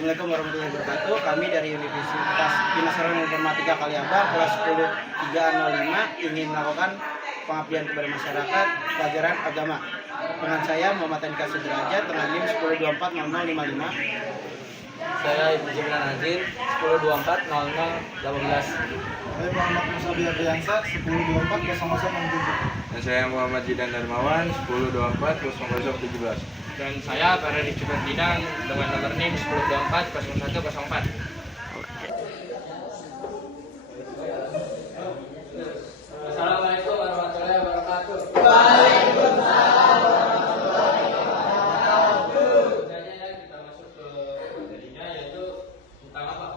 Assalamualaikum warahmatullahi wabarakatuh. Kami dari Universitas Dinasaran Informatika Kaliabang kelas 10 305 ingin melakukan pengabdian kepada masyarakat pelajaran agama. Dengan saya Muhammad Andika Sudrajat dengan NIM 10240055. Saya Ibnu Jamilan Azin 10240018. Saya Muhammad Musa Biardiansa 10240067. Dan saya Muhammad Jidan Darmawan 10240017. Dan saya Ferdinand Ferdinand dengan nomor NIM 10240104. Assalamualaikum warahmatullahi wabarakatuh. Waalaikumsalam warahmatullahi wabarakatuh. Selanjutnya kita masuk ke materinya, yaitu tentang apa?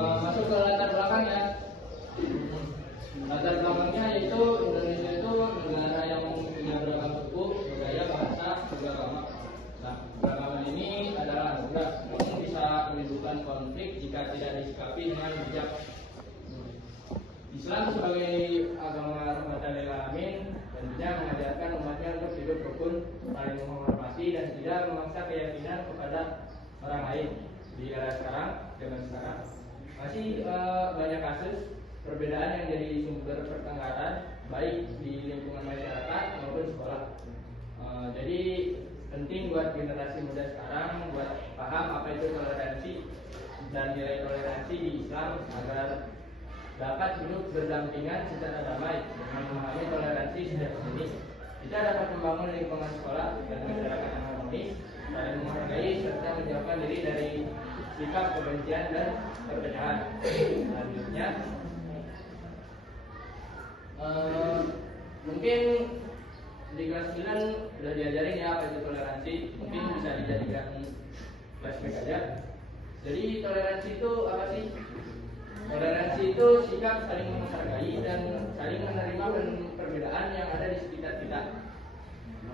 Masuk ke latar belakangnya. Latar belakangnya yaitu Indonesia itu negara yang punya beragam suku, budaya, bahasa, juga agama. Nah, keragaman ini adalah anugerah, namun bisa menimbulkan konflik jika tidak disikapi dengan bijak. Islam sebagai agama rahmatan lil alamin tentunya mengajarkan umatnya untuk hidup rukun, saling menghormati dan tidak memaksa keyakinan kepada orang lain. Di era sekarang, zaman sekarang masih banyak kasus perbedaan yang jadi sumber pertengkaran baik di lingkungan masyarakat maupun sekolah. Jadi penting buat generasi muda sekarang buat paham apa itu toleransi dan nilai toleransi di Islam agar dapat hidup berdampingan secara damai dengan memahami toleransi sejak dini. Kita dapat membangun lingkungan sekolah dan masyarakat yang harmonis, saling menghargai serta menjauhkan diri dari sikap kebencian dan perpecahan. Selanjutnya, mungkin di kelas 9 sudah diajarin ya apa itu toleransi. Mungkin bisa dijadikan flashback aja. Jadi toleransi itu apa sih? Toleransi itu sikap saling menghargai dan saling menerima perbedaan yang ada di sekitar kita.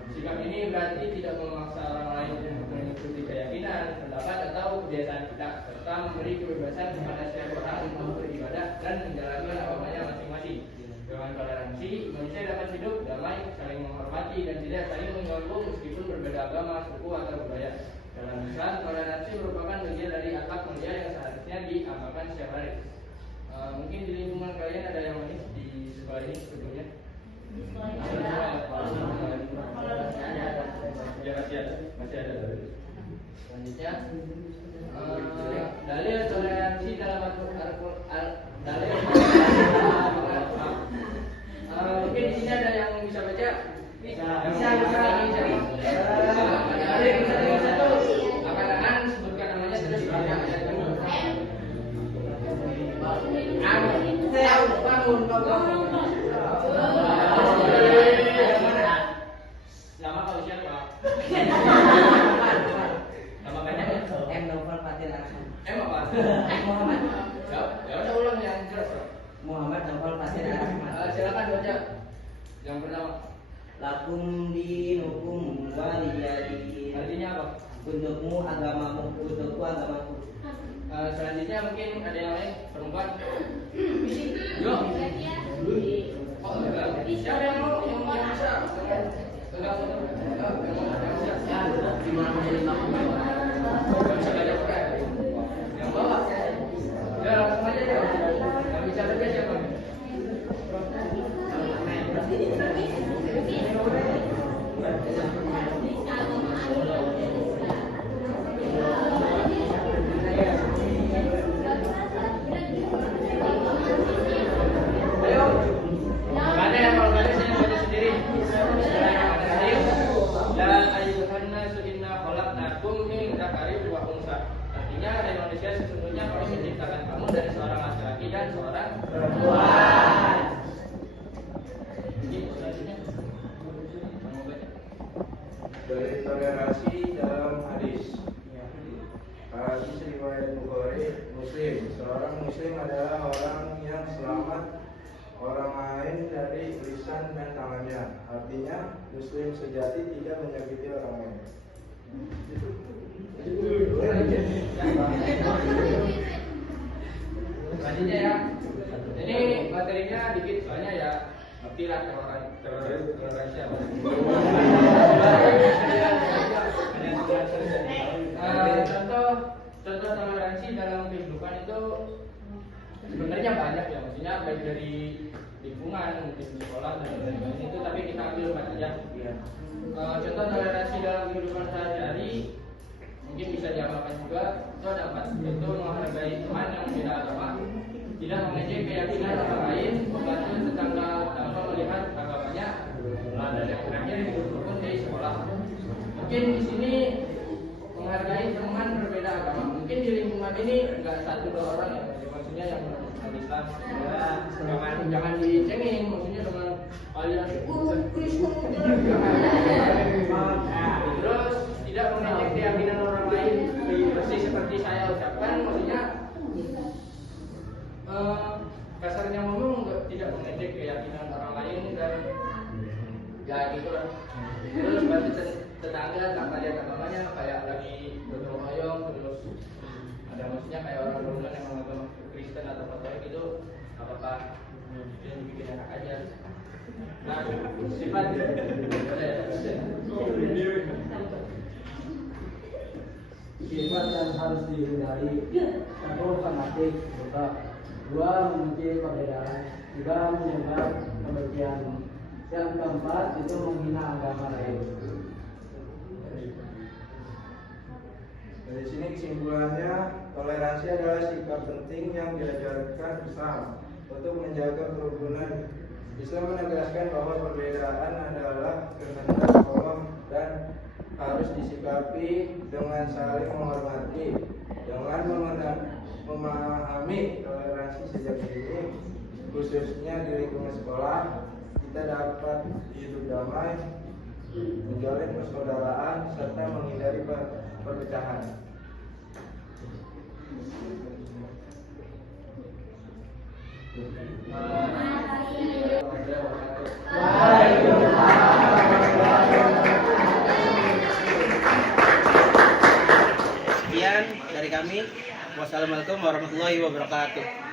Sikap ini berarti tidak memaksa orang lain untuk mengikuti keyakinan, pendapat atau kebiasaan kita, serta memberi kebebasan kepada setiap orang untuk beribadah dan menjalankan agamanya masing-masing. Dengan toleransi, manusia dapat hidup damai, saling menghormati dan tidak saling mengganggu meskipun berbeda agama, suku atau budaya. Dalam Islam, toleransi merupakan bagian dari akhlak mulia yang seharusnya diamalkan setiap hari. Mungkin di lingkungan kalian ada yang manis di sekolah ini sebelumnya? Masih ada. Selanjutnya, dalil toleransi dalam dalil mungkin di sini ada yang bisa baca? Bisa. Dalil satu, akan sebutkan namanya terus baca ayat kedua. Nama kau siapa? Nama panjangnya? M. Novel Fatir Arham. M apa? Muhammad. Ya udah ulang yang jelas. Muhammad Novel Fatir Arham. Silakan baca. Yang pertama. Lakum dinukum waliyadin. Artinya apa? Untukmu agamamu, untukku agamaku. Selanjutnya mungkin ada yang lain perempuan. Yo. Oh enggak. Siapa yang mau yang bisa? Enggak. Gimana menjadi makmum? Bisa baca Quran. Yang bawah. Ya langsung aja deh. Yang bisa baca siapa? Artinya dari manusia sesungguhnya kami menciptakan kamu dari seorang laki-laki dan seorang perempuan. Dari toleransi dalam hadis. Hadis riwayat Bukhari, Muslim. Seorang Muslim adalah orang yang selamat orang lain dari lisan dan tangannya. Artinya, Muslim sejati tidak menyakiti orang lain. Selanjutnya ya, ini materinya dikit soalnya ya ngerti lah toleransi apa. Contoh toleransi dalam kehidupan itu sebenarnya banyak ya, maksudnya baik dari lingkungan, mungkin di sekolah dan lain-lain itu, tapi kita ambil 4 aja. Contoh toleransi dalam kehidupan sehari-hari mungkin bisa diamalkan juga. Itu ada 4, yaitu menghargai teman yang berbeda agama, tidak mengejek keyakinan orang lain, membantu tetangga tanpa melihat agamanya, dan yang terakhir rukun dari sekolah. Mungkin di sini menghargai teman berbeda agama. Mungkin di lingkungan ini enggak 1-2 orang ya, maksudnya yang Islam. Ya, jangan dicengin, maksudnya dengan aliran Kristen. Terus tidak mengejek keyakinan orang lain, persis seperti saya ucapkan, maksudnya kasarnya ngomong tidak mengejek keyakinan orang lain dan ya gitu lah. Terus bantu tetangga tanpa lihat agamanya, kayak lagi gotong royong, terus ada maksudnya kayak orang beragama yang mengagama Kristen atau Katolik itu apa-apa, yang bikin enak aja. Nah, sifat sifat yang harus dihindari: 1. Fanatik, 2. Membenci perbedaan, 3. Menyebar kebencian, yang keempat itu menghina agama lain. Dari sini kesimpulannya, toleransi adalah sikap penting yang diajarkan Islam untuk menjaga kerukunan. Islam menegaskan bahwa perbedaan adalah kehendak Allah dan harus disikapi dengan saling menghormati. Dengan memahami toleransi sejak dini, khususnya di lingkungan sekolah, kita dapat hidup damai, menjalin persaudaraan, serta menghindari perpecahan. Sekian dari kami. Wassalamualaikum warahmatullahi wabarakatuh.